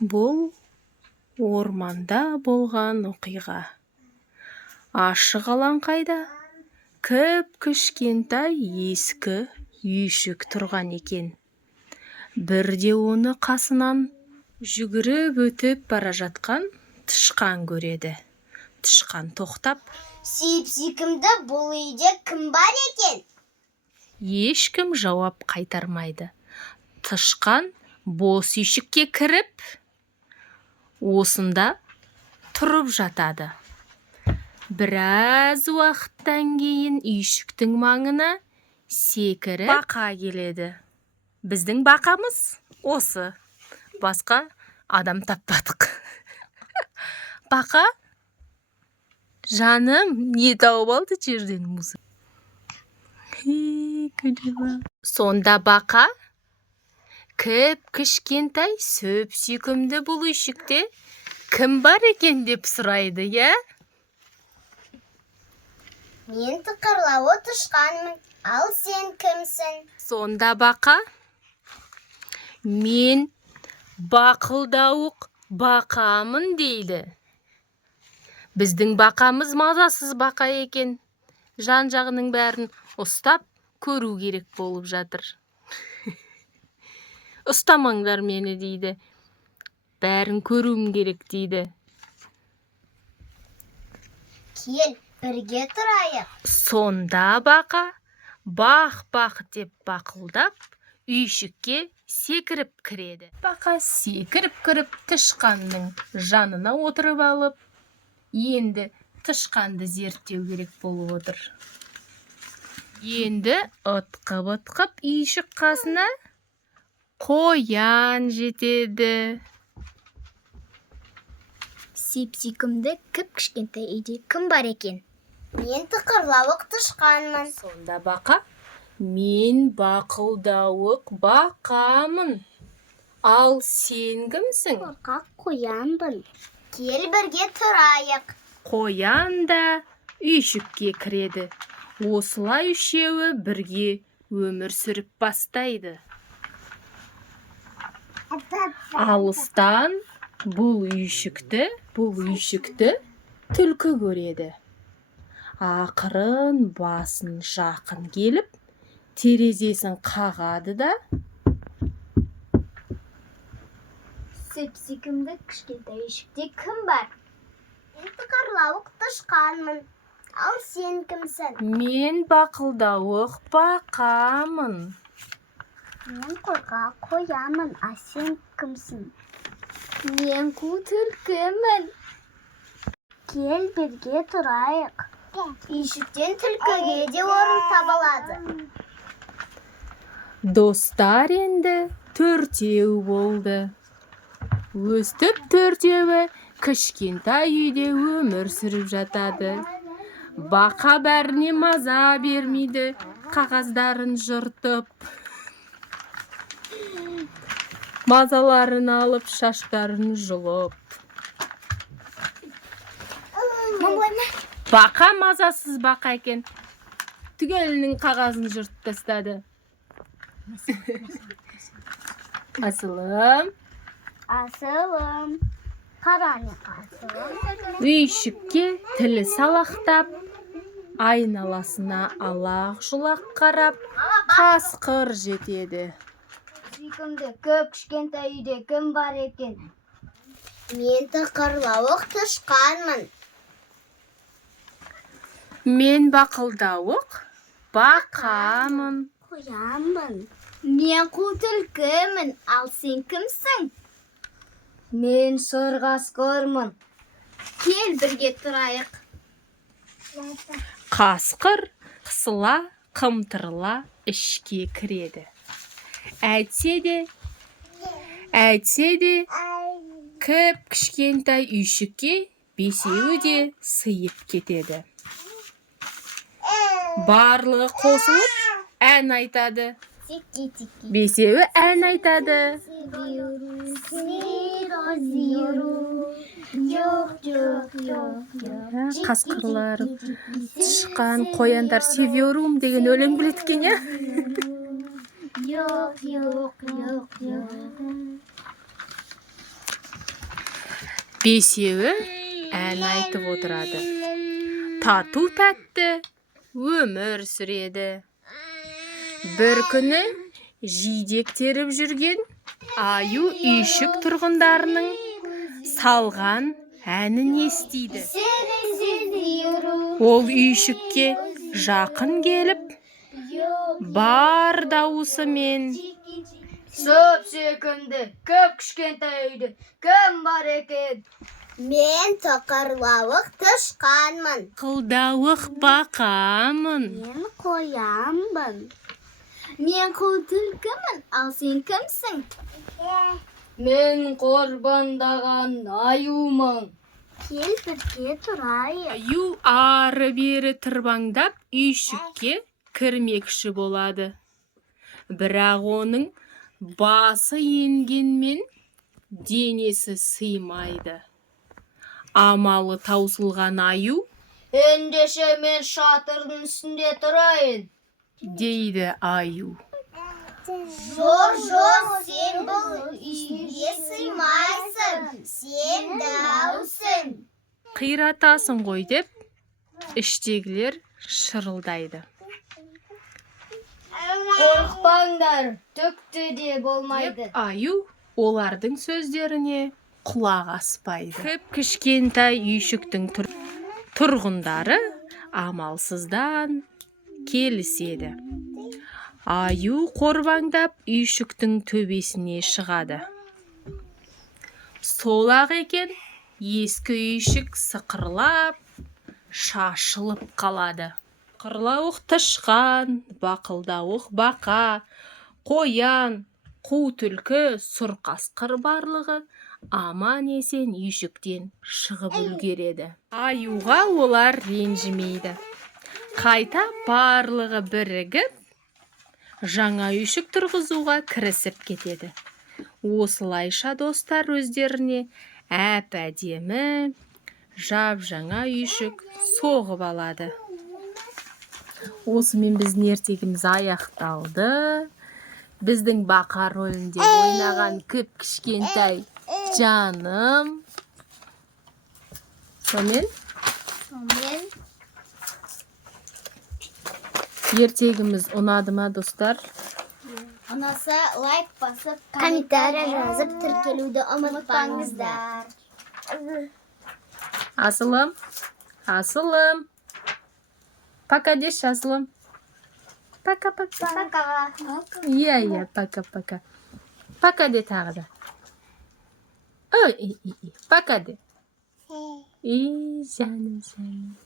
Бұл орманда болған оқиға. Ашық алаңқайда кіп-кішкентай ескі үйшік тұрған екен. Бірде оны қасынан жүгіріп өтіп бара жатқан тышқан көреді. Тышқан тоқтап: Сүйіп-сүйкімді, бұл үйде кім бар екен? Ешкім жауап қайтармайды. Тышқан бос үйшікке кіріп, осында тұрып жатады. Біраз уақыттан кейін үйшіктің маңына секіріп бақа келеді. Біздің бақамыз осы. Басқа адам таппадық. Бақа: жаным, не тауып алды жерден музыка? Сонда бақа: кіп-кішкентай сөп-сүйкімді бұл үйшікте кім бар екен деп сұрайды, иә? Мен тықырлауы тышқанмын, ал сен кімсің? Сонда бақа: мен бақылдауық бақамын дейді. Біздің бақамыз мазасыз бақа екен. Жан-жағының бәрін ұстап көру керек болып жатыр. Ұстамаңдар мені дейді. Бәрін көруім керек дейді. Кел, бірге тұрайық. Сонда бақа бақ-бақ деп бақылдап үйшікке секіріп кіреді. Бақа секіріп кіріп тышқанның жанына отырып алып, енді тышқанды зерттеу керек болып отыр. Енді ытқып үйшік қасына қоян жетеді. Сүйіп-сүйкімді, кіп-кішкентай үйде кім бар екен? Мен тықырлауық тышқанмын. Сонда бақа: мен бақылдауық бақамын. Ал сен кімсің? Қорқақ қоянбын. Кел, бірге тұрайық. Қоян да үйшікке кіреді. Осылай үшеуі бірге өмір сүріп бастайды. Алыстан бұл үйшікті түлкі көреді. Ақырын басын жақын келіп, терезесін қағады да: Сүйіп-сүйкімді, кішкентай үйшікте кім бар? Мен тықырлауық тышқанмын, ал сен кімсің? мен бақылдауық бақамын. Мен қорқақ қоянмын, а сен кімсің? Мен қу түлкімін. Кел, бірге тұрайық. Үйшіктен түлкіге де орын табылады. Достар енді төртеу болды. Өстіп төртеуі кішкентай үйде өмір сүріп жатады. Бақа бәріне маза бермейді, қағаздарын жыртып, мазаларын алып, шаштарын жұлып. Бақа мазасыз бақа екен. Түгелінің қағазын жыртып тастады. Асылым. Қараны асылым. Үйшікке тілі салақтап, айналасына алақ-жұлақ қарап, қасқыр жетеді. Сүйкімді, кіп-кішкентай үйде кім бар екен? Мен тықырлауық тышқанмын. Мен бақылдауық бақамын. Қоянмын. Мен қу түлкімін, ал сен кімсің? Мен қасқырмын. Кел, бірге тұрайық. Қасқыр қысыла, қымтырыла ішке кіреді. Әйтсе де кіп-кішкентай үйшікке бесеуі де сыйып кетеді. Барлығы қосылып ән айтады. Бесеуі ән айтады. Қасқырлар, тышқан, қояндар севиорум деген өлең біледі екен, иә? Yok. Бесеуі ән айтып отырады. Тату тәтті өмір сүреді. Бір күні жидек теріп жүрген Аю үйшік тұрғындарының салған әнін естиді. Ол үйшікке жақын келіп, бар дауысымен: Сөп секінді, көп кішкентай үйді, кім бар екен? Мен тоқырлауық тышқанмын. Қылдауық бақамын. Мен қоямбын. Мен қу түлкімін, ал сен кімсің? Мен қорбандаған аюмын. Кел бірге тұрайық. Аю ары-бері тырбаңдап үйшікке кірмекші болады. Бірақ оның басы енгенмен денесі сыймайды. Амалы таусылған аю: Ендеше мен шатырдың үстінде тұрайын. дейді аю. Жоқ, сен бұл үйге сыймайсың. Сен даусың. Қиратасың ғой деп, іштегілер шырылдайды. Қорықпаңдар, түкті де болмайды. Аю олардың сөздеріне құлақ аспайды. Кіп-кішкентай үйшіктің тұрғындары амалсыздан келіседі. Аю қорбаңдап үйшіктің төбесіне шығады. Сол-ақ екен, ескі үйшік сықырлап, шашылып қалады. Қырлауық тышқан, бақылдауық бақа, қоян, қу түлкі, сұр қасқыр барлығы аман есен үйшіктен шығып үлгереді. Аюға олар ренжімейді. Қайта барлығы бірігіп, жаңа үйшік тұрғызуға кірісіп кетеді. Осылайша достар өздеріне әп-әдемі, жап-жаңа үйшік соғып алады. Осымен біздің ертегіміз аяқталды. Біздің бақа рөлінде ойнаған кіп-кішкентай жаным. Сонымен ертегіміз ұнады ма, достар? Ұнаса лайк басып, комментария жазып, тіркелуді ұмытпаңыздар. Асылым, асылым. Пока деші, асылым. Пока-пока. Пока. Иә, пока-пока. Пока де тағы да. Ой, пока де. И жаным.